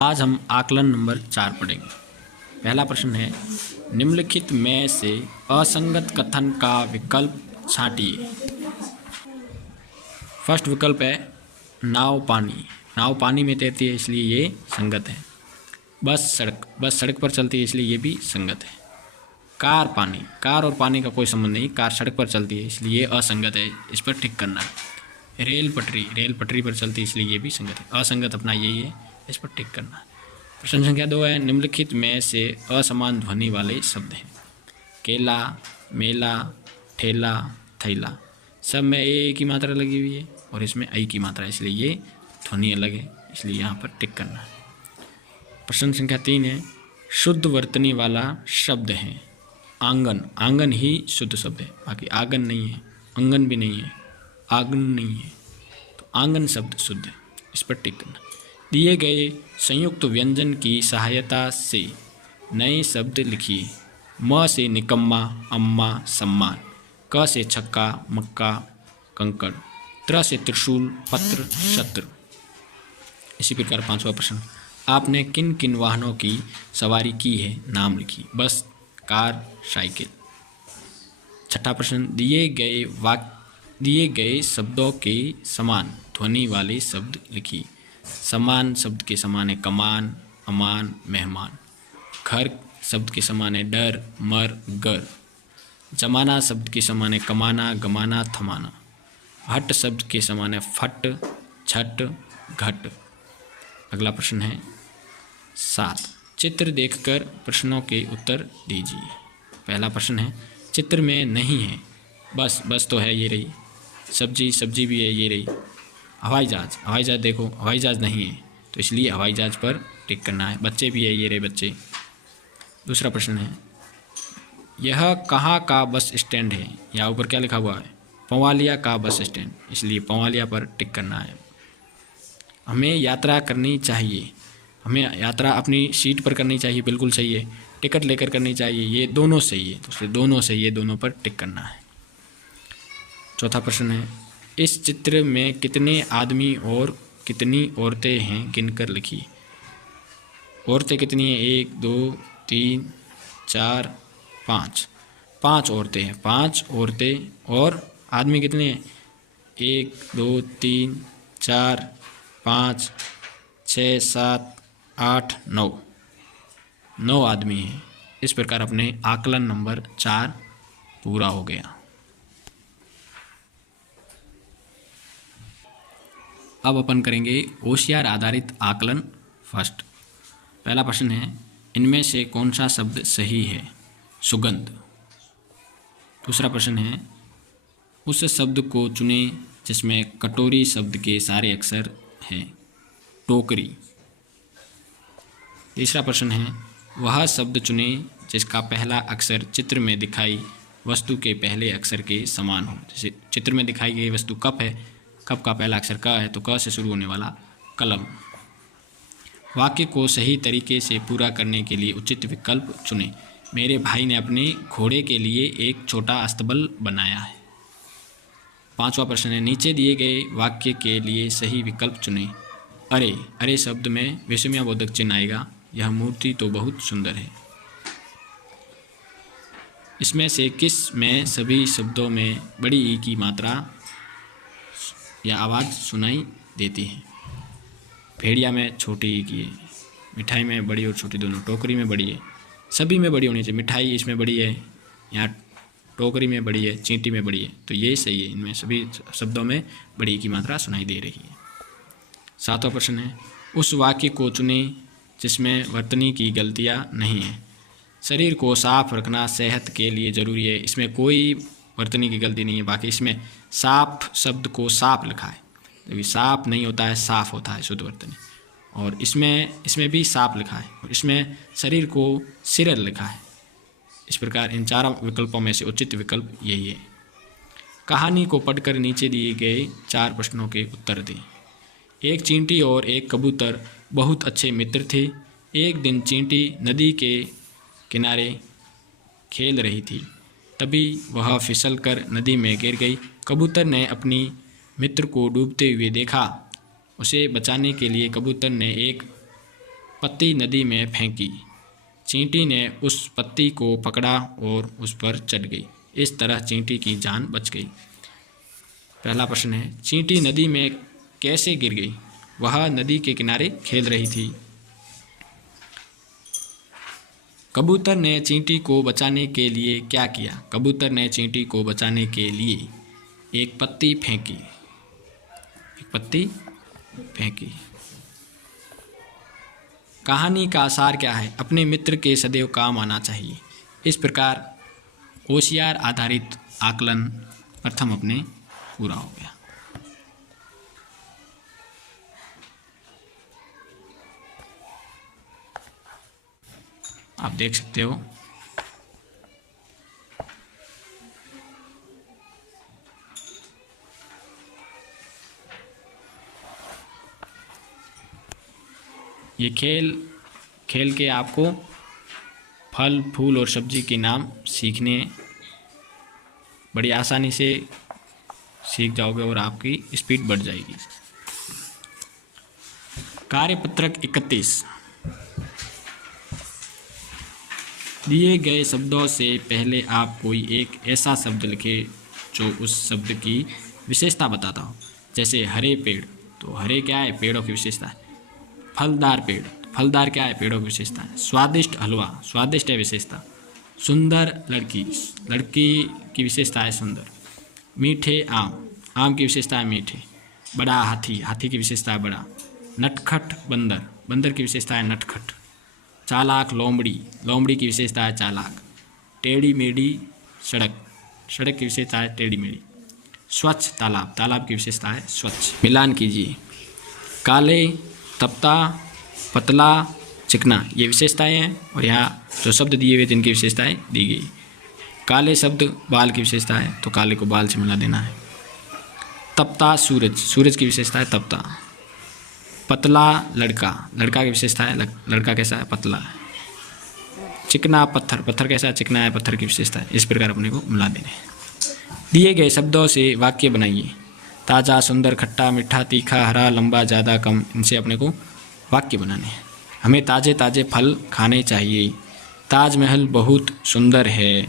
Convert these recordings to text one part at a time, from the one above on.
आज हम आकलन नंबर 4 पढ़ेंगे। पहला प्रश्न है, निम्नलिखित में से असंगत कथन का विकल्प छांटिए। फर्स्ट विकल्प है नाव पानी। नाव पानी में तैरती है इसलिए ये संगत है। बस सड़क पर चलती है इसलिए ये भी संगत है। कार पानी, कार और पानी का कोई संबंध नहीं, कार सड़क पर चलती है इसलिए ये असंगत है, इस पर टिक करना है। रेल पटरी पर चलती है इसलिए ये भी संगत है। असंगत अपना यही है, इस पर टिक करना है। प्रश्न संख्या 2 है, निम्नलिखित में से असमान ध्वनि वाले शब्द हैं। केला, मेला, ठेला, थैला, सब में ए की मात्रा लगी हुई है और इसमें आई की मात्रा है, इसलिए ये ध्वनि अलग है, इसलिए यहाँ पर टिक करना है। प्रश्न संख्या 3 है, शुद्ध वर्तनी वाला शब्द है। आंगन, आंगन ही शुद्ध शब्द है, बाकी आंगन नहीं है, अंगन भी नहीं है, आंगन नहीं है, तो आंगन शब्द शुद्ध है, इस पर टिक करना। दिए गए संयुक्त व्यंजन की सहायता से नए शब्द लिखिए। म से निकम्मा, अम्मा, सम्मान। क से छक्का, मक्का, कंकड़। त्र से त्रिशूल, पत्र, शत्रु। इसी प्रकार 5वां प्रश्न, आपने किन किन वाहनों की सवारी की है, नाम लिखिए। बस, कार, साइकिल। 6ठा प्रश्न, दिए गए शब्दों के समान ध्वनि वाले शब्द लिखिए। समान शब्द के समान है कमान, अमान, मेहमान। घर शब्द के समान है डर, मर, गर। जमाना शब्द के समान है कमाना, गमाना, थमाना। हट शब्द के समान है फट, छट, घट। अगला प्रश्न है 7, चित्र देखकर प्रश्नों के उत्तर दीजिए। पहला प्रश्न है, चित्र में नहीं है। बस तो है, ये रही। सब्जी भी है, ये रही। हवाई जहाज देखो, हवाई जहाज नहीं है तो इसलिए हवाई जहाज पर टिक करना है। बच्चे भी है, ये रहे बच्चे। दूसरा प्रश्न है, यह कहाँ का बस स्टैंड है। यहाँ ऊपर क्या लिखा हुआ है, पंवालिया का बस स्टैंड, इसलिए पंवालिया पर टिक करना है। हमें यात्रा करनी चाहिए, हमें यात्रा अपनी सीट पर करनी चाहिए, बिल्कुल सही है। टिकट लेकर करनी चाहिए, ये दोनों सही है, तो इसलिए दोनों सही है, दोनों पर टिक करना है। चौथा प्रश्न है, इस चित्र में कितने आदमी और कितनी औरतें हैं, गिनकर लिखिए। औरतें कितनी हैं, 1, 2, 3, 4, 5। 5 औरतें हैं, 5 औरतें। और आदमी कितने हैं, 1, 2, 3, 4, 5, 6, 7, 8, 9। 9 आदमी हैं। इस प्रकार अपने आकलन नंबर 4 पूरा हो गया। अब अपन करेंगे होशियार आधारित आकलन। फर्स्ट, पहला प्रश्न है, इनमें से कौन सा शब्द सही है। सुगंध। दूसरा प्रश्न है, उस शब्द को चुनें जिसमें कटोरी शब्द के सारे अक्षर हैं। टोकरी। तीसरा प्रश्न है, वह शब्द चुनें जिसका पहला अक्षर चित्र में दिखाई वस्तु के पहले अक्षर के समान हो। जैसे चित्र में दिखाई गई वस्तु कप है, कप का पहला अक्षर क है तो क से शुरू होने वाला कलम। वाक्य को सही तरीके से पूरा करने के लिए उचित विकल्प चुनें। मेरे भाई ने अपने घोड़े के लिए एक छोटा अस्तबल बनाया है। 5वां प्रश्न है, नीचे दिए गए वाक्य के लिए सही विकल्प चुनें। अरे शब्द में विस्मयबोधक चिन्ह आएगा। यह मूर्ति तो बहुत सुंदर है। इसमें से किस में सभी शब्दों में बड़ी ई की मात्रा या आवाज़ सुनाई देती है। भेड़िया में छोटी ई की है, मिठाई में बड़ी और छोटी दोनों, टोकरी में बड़ी है, सभी में बड़ी होनी चाहिए। मिठाई इसमें बड़ी है, यहाँ टोकरी में बड़ी है, चींटी में बड़ी है, तो ये सही है। इनमें सभी शब्दों में बड़ी ई की मात्रा सुनाई दे रही है। 7वां प्रश्न है, उस वाक्य को चुनें जिसमें वर्तनी की गलतियाँ नहीं हैं। शरीर को साफ रखना सेहत के लिए ज़रूरी है। इसमें कोई वर्तनी की गलती नहीं है, बाकी इसमें साफ शब्द को साफ लिखा है, जबकि साफ नहीं होता है, साफ होता है शुद्ध वर्तनी। और इसमें भी साफ लिखा है, और इसमें शरीर को सिरल लिखा है। इस प्रकार इन 4 विकल्पों में से उचित विकल्प यही है। कहानी को पढ़कर नीचे दिए गए 4 प्रश्नों के उत्तर दें। एक चींटी और एक कबूतर बहुत अच्छे मित्र थे। एक दिन चींटी नदी के किनारे खेल रही थी, तभी वह फिसलकर नदी में गिर गई। कबूतर ने अपनी मित्र को डूबते हुए देखा। उसे बचाने के लिए कबूतर ने एक पत्ती नदी में फेंकी। चींटी ने उस पत्ती को पकड़ा और उस पर चढ़ गई। इस तरह चींटी की जान बच गई। पहला प्रश्न है, चींटी नदी में कैसे गिर गई? वह नदी के किनारे खेल रही थी। कबूतर ने चींटी को बचाने के लिए क्या किया? कबूतर ने चींटी को बचाने के लिए एक पत्ती फेंकी। एक पत्ती फेंकी। कहानी का सार क्या है? अपने मित्र के सदैव काम आना चाहिए। इस प्रकार होशियार आधारित आकलन प्रथम अपने पूरा हो गया। आप देख सकते हो ये खेल के आपको फल फूल और सब्जी के नाम सीखने बड़ी आसानी से सीख जाओगे और आपकी स्पीड बढ़ जाएगी। कार्यपत्रक 31। दिए गए शब्दों से पहले आप कोई एक ऐसा शब्द लिखें जो उस शब्द की विशेषता बताता हो। जैसे हरे पेड़, तो हरे क्या है? पेड़ों की विशेषता है। फलदार पेड़, फलदार क्या है? पेड़ों की विशेषता है। स्वादिष्ट हलवा, स्वादिष्ट है विशेषता। सुंदर लड़की, लड़की की विशेषता है सुंदर। मीठे आम, आम की विशेषता है मीठे। बड़ा हाथी, हाथी की विशेषता है बड़ा। नटखट बंदर, बंदर की विशेषता है नटखट। चालाक लोमड़ी, लोमड़ी की विशेषता है चालाक। टेढ़ी मेढ़ी सड़क, सड़क की विशेषता है टेढ़ी मेढ़ी। स्वच्छ तालाब, तालाब की विशेषता है स्वच्छ। मिलान कीजिए। काले, तपता, पतला, चिकना, ये विशेषताएं हैं और यहाँ जो शब्द दिए हुए जिनकी विशेषताएं दी गई। काले शब्द बाल की विशेषता है तो काले को बाल से मिला देना है। तपता सूरज, सूरज की विशेषता है तपता। पतला लड़का, लड़का की विशेषता है लड़का कैसा है? पतला है। चिकना पत्थर, पत्थर कैसा है? चिकना है, पत्थर की विशेषता है। इस प्रकार अपने को मिला देने हैं। दिए गए शब्दों से वाक्य बनाइए। ताज़ा, सुंदर, खट्टा, मीठा, तीखा, हरा, लंबा, ज़्यादा, कम, इनसे अपने को वाक्य बनाने हैं। हमें ताज़े ताज़े फल खाने चाहिए। ताजमहल बहुत सुंदर है।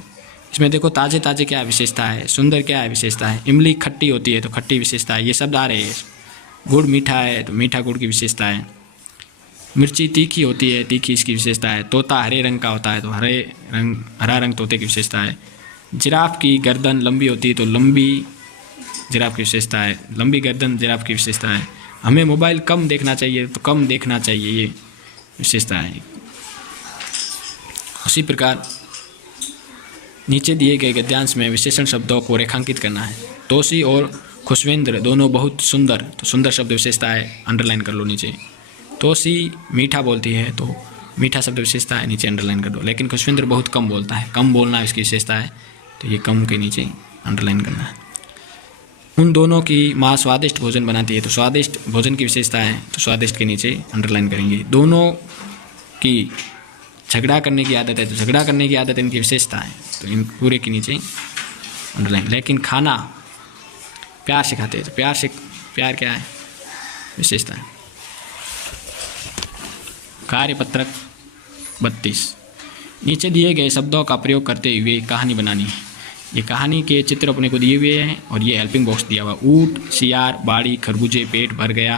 इसमें देखो ताज़े ताज़े क्या विशेषता है, सुंदर क्या है विशेषता है। इमली खट्टी होती है तो खट्टी विशेषता है, ये शब्द आ रहे हैं। गुड़ मीठा है तो मीठा गुड़ की विशेषता है। मिर्ची तीखी होती है, तीखी इसकी विशेषता है। तोता हरे रंग का होता है तो हरा रंग तोते की विशेषता है। जिराफ की गर्दन लंबी होती है तो लंबी जिराफ की विशेषता है। लंबी गर्दन जिराफ की विशेषता है। हमें मोबाइल कम देखना चाहिए तो कम देखना चाहिए, ये विशेषता है। उसी प्रकार नीचे दिए गए गद्यांश में विशेषण शब्दों को रेखांकित करना है। तोशी और खुशवेंद्र दोनों बहुत सुंदर, तो सुंदर शब्द विशेषता है, अंडरलाइन कर लो नीचे। तोशी मीठा बोलती है तो मीठा शब्द विशेषता है, नीचे अंडरलाइन कर दो। लेकिन खुशवेंद्र बहुत कम बोलता है, कम बोलना इसकी विशेषता है, तो ये कम के नीचे अंडरलाइन करना है। उन दोनों की माँ स्वादिष्ट भोजन बनाती है तो स्वादिष्ट भोजन की विशेषता है, तो स्वादिष्ट के नीचे अंडरलाइन करेंगे। दोनों की झगड़ा करने की आदत है तो झगड़ा करने की आदत इनकी विशेषता है, तो इन पूरे के नीचे अंडरलाइन। लेकिन खाना प्यार से खाते हैं तो प्यार क्या है? विशेषता है। कार्यपत्रक 32। नीचे दिए गए शब्दों का प्रयोग करते हुए कहानी बनानी है। ये कहानी के चित्र अपने को दिए हुए हैं और ये हेल्पिंग बॉक्स दिया हुआ। ऊँट, सियार, बाड़ी, खरबूजे, पेट भर गया,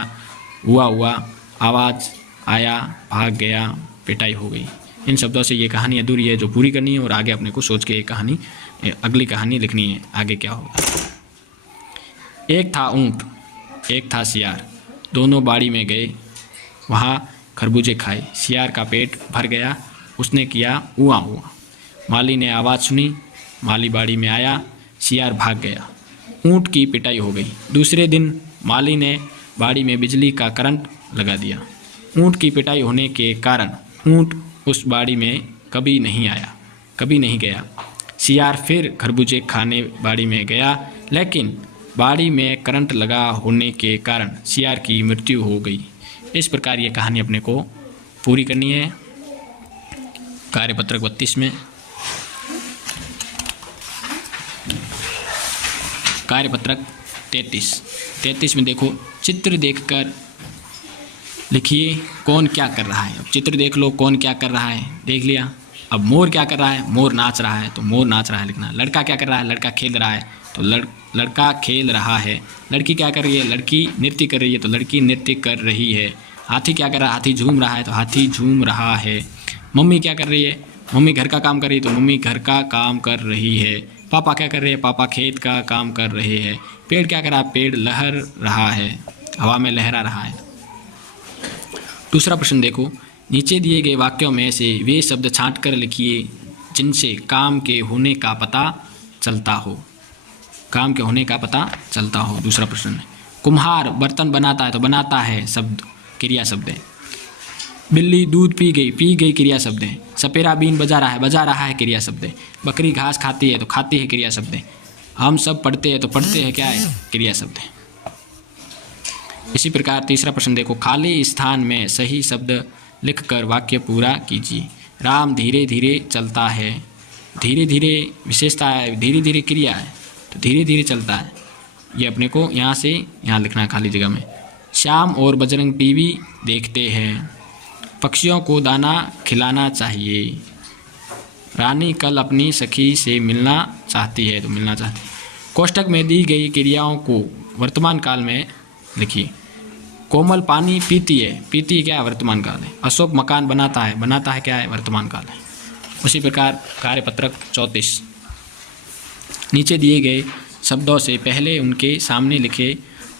हुआ, आवाज़ आया, भाग गया, पिटाई हो गई। इन शब्दों से ये कहानी अधूरी है जो पूरी करनी है और आगे अपने को सोच के एक कहानी, अगली कहानी लिखनी है, आगे क्या होगा। एक था ऊँट, एक था सियार, दोनों बाड़ी में गए, वहाँ खरबूजे खाए। सियार का पेट भर गया, उसने किया हुआ। माली ने आवाज़ सुनी, माली बाड़ी में आया, सियार भाग गया, ऊँट की पिटाई हो गई। दूसरे दिन माली ने बाड़ी में बिजली का करंट लगा दिया। ऊँट की पिटाई होने के कारण ऊँट उस बाड़ी में कभी नहीं गया। सियार फिर खरबूजे खाने बाड़ी में गया, लेकिन बाड़ी में करंट लगा होने के कारण सियार की मृत्यु हो गई। इस प्रकार ये कहानी अपने को पूरी करनी है। कार्यपत्रक 32 में कार्यपत्रक 33 में देखो, चित्र देखकर लिखिए कौन क्या कर रहा है। अब चित्र देख लो, कौन क्या कर रहा है देख लिया। अब मोर क्या कर रहा है, मोर नाच रहा है, तो मोर नाच रहा है लिखना। लड़का क्या कर रहा है, लड़का खेल रहा है, तो लड़का खेल रहा है। लड़की क्या कर रही है, लड़की नृत्य कर रही है, तो लड़की नृत्य कर रही है। हाथी क्या कर रहा है, हाथी झूम रहा है, तो हाथी झूम रहा है। मम्मी क्या कर रही है, मम्मी घर का काम कर रही है, तो मम्मी घर का काम कर रही है। पापा क्या कर रहे हैं, पापा खेत का काम कर रहे हैं। पेड़ क्या कर रहा है, पेड़ लहर रहा है, हवा में लहरा रहा है। दूसरा प्रश्न देखो, नीचे दिए गए वाक्यों में से वे शब्द छांट कर लिखिए जिनसे काम के होने का पता चलता हो। काम के होने का पता चलता हो। दूसरा प्रश्न है, कुम्हार बर्तन बनाता है, तो बनाता है शब्द क्रिया शब्द है। बिल्ली दूध पी गई क्रिया शब्द है। सपेरा बीन बजा रहा है क्रिया शब्द है। बकरी घास खाती है, तो खाती है क्रिया शब्द है। हम सब पढ़ते हैं, तो पढ़ते हैं क्या है, क्रिया शब्द है। इसी प्रकार तीसरा प्रश्न देखो, खाली स्थान में सही शब्द लिखकर वाक्य पूरा कीजिए। राम धीरे धीरे चलता है। धीरे धीरे विशेषता है, धीरे धीरे क्रिया है, तो धीरे धीरे चलता है। ये अपने को यहाँ से यहाँ लिखना है खाली जगह में। श्याम और बजरंग टीवी देखते हैं। पक्षियों को दाना खिलाना चाहिए। रानी कल अपनी सखी से मिलना चाहती है, तो मिलना चाहती है। कोष्ठक में दी गई क्रियाओं को वर्तमान काल में लिखिए। कोमल पानी पीती है क्या है, वर्तमान काल है। अशोक मकान बनाता है क्या है, वर्तमान काल है। उसी प्रकार कार्यपत्रक 34, नीचे दिए गए शब्दों से पहले उनके सामने लिखे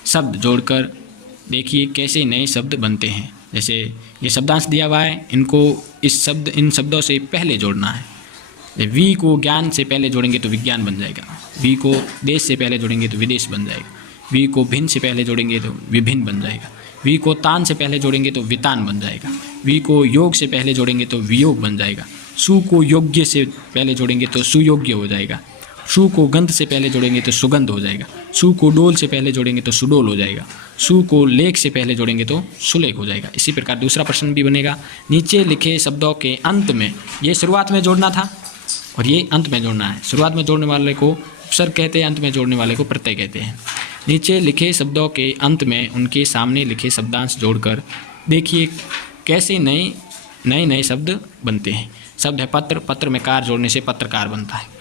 शब्द जोड़कर देखिए कैसे नए शब्द बनते हैं। जैसे ये शब्दांश दिया हुआ है, इनको इन शब्दों से पहले जोड़ना है। वी को ज्ञान से पहले जोड़ेंगे तो विज्ञान बन जाएगा। वी को देश से पहले जोड़ेंगे तो विदेश बन जाएगा। वी को भिन्न से पहले जोड़ेंगे तो विभिन्न बन जाएगा। वी को तान से पहले जोड़ेंगे तो वितान बन जाएगा। वी को योग से पहले जोड़ेंगे तो वियोग बन जाएगा। सु को योग्य से पहले जोड़ेंगे तो सुयोग्य हो जाएगा। सु को गंध से पहले जोड़ेंगे तो सुगंध हो जाएगा। सु को डोल से पहले जोड़ेंगे तो सुडोल हो जाएगा। सु को लेख से पहले जोड़ेंगे तो सुलेख हो जाएगा। इसी प्रकार दूसरा प्रश्न भी बनेगा। नीचे लिखे शब्दों के अंत में, ये शुरुआत में जोड़ना था और ये अंत में जोड़ना है। शुरुआत में जोड़ने वाले को उपसर्ग कहते हैं, अंत में जोड़ने वाले को प्रत्यय कहते हैं। नीचे लिखे शब्दों के अंत में उनके सामने लिखे शब्दांश जोड़कर देखिए कैसे नए शब्द बनते हैं। शब्द है पत्र, पत्र में कार जोड़ने से पत्रकार बनता है।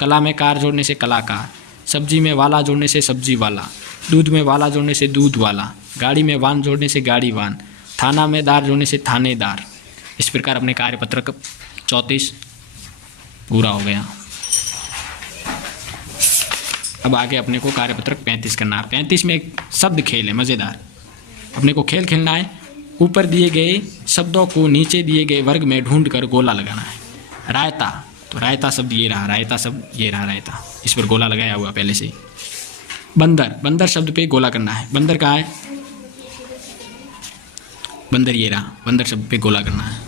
कला में कार जोड़ने से कलाकार। सब्जी में वाला जोड़ने से सब्जी वाला। दूध में वाला जोड़ने से दूध वाला। गाड़ी में वान जोड़ने से गाड़ी वान। थाना में दार जोड़ने से थानेदार। इस प्रकार अपने कार्यपत्रक 34 पूरा हो गया। अब आगे अपने को कार्यपत्रक 35 करना है। 35 में एक शब्द खेल है मज़ेदार। अपने को खेल खेलना है। ऊपर दिए गए शब्दों को नीचे दिए गए वर्ग में ढूंढ कर गोला लगाना है। रायता, तो रायता शब्द ये रहा, रायता शब्द ये रहा रायता, इस पर गोला लगाया हुआ पहले से। बंदर, बंदर शब्द पे गोला करना है। बंदर कहाँ है, बंदर ये रहा, बंदर शब्द पे गोला करना है।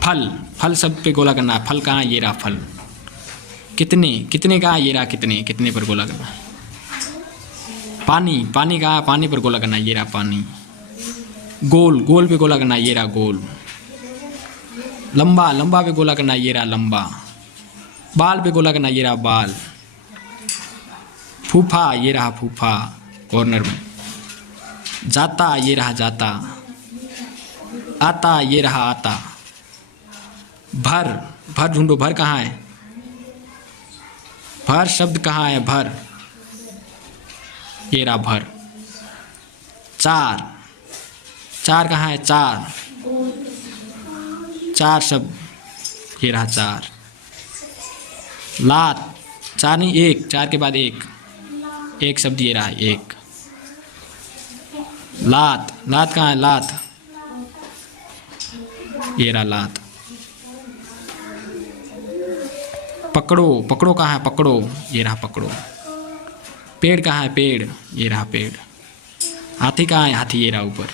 फल, फल शब्द पे गोला करना है। फल कहाँ है, ये रहा फल। कितने, कितने कहाँ, ये रहा कितने, कितने पर गोला करना है। पानी, पानी कहाँ, पानी पर गोला करना है, ये रहा पानी। गोल, गोल पे गोला करना है, ये रहा गोल। लंबा, लंबा पे गोला करना है, ये रहा लंबा। बाल पे गोला करना है, ये रहा बाल। फूफा, ये रहा फूफा कॉर्नर में। जाता, ये रहा जाता। आता, ये रहा आता। भर, भर ढूंढो, भर कहाँ है, भर शब्द कहाँ है, भर, ये रहा भर। चार, चार कहाँ है, चार, चार शब्द, ये रहा चार। लात, चार नहीं एक, चार के बाद एक, एक शब्द ये रहा एक। लात, लात कहाँ है, लात, ये रहा लात। पकड़ो, पकड़ो कहाँ है, पकड़ो, ये रहा पकड़ो। पेड़ कहाँ है, पेड़, ये रहा पेड़। हाथी कहाँ है, हाथी, ये रहा ऊपर।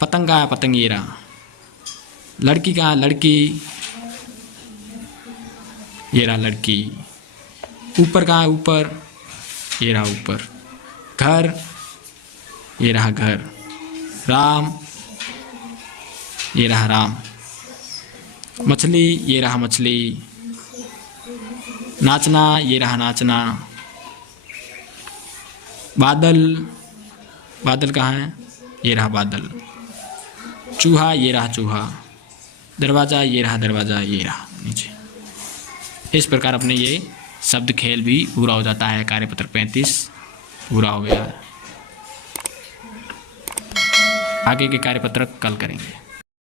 पतंग कहाँ है, पतंग, ये रहा। लड़की कहाँ है, लड़की, ये रहा लड़की। ऊपर कहाँ है, ऊपर, ये रहा ऊपर। घर, ये रहा घर। राम, ये रहा राम। मछली, ये रहा मछली। नाचना, ये रहा नाचना। बादल, बादल कहाँ है, ये रहा बादल। चूहा, ये रहा चूहा। दरवाज़ा, ये रहा दरवाज़ा, ये रहा नीचे। इस प्रकार अपने ये शब्द खेल भी पूरा हो जाता है। कार्यपत्र 35 पूरा हो गया। आगे के कार्यपत्र कल करेंगे।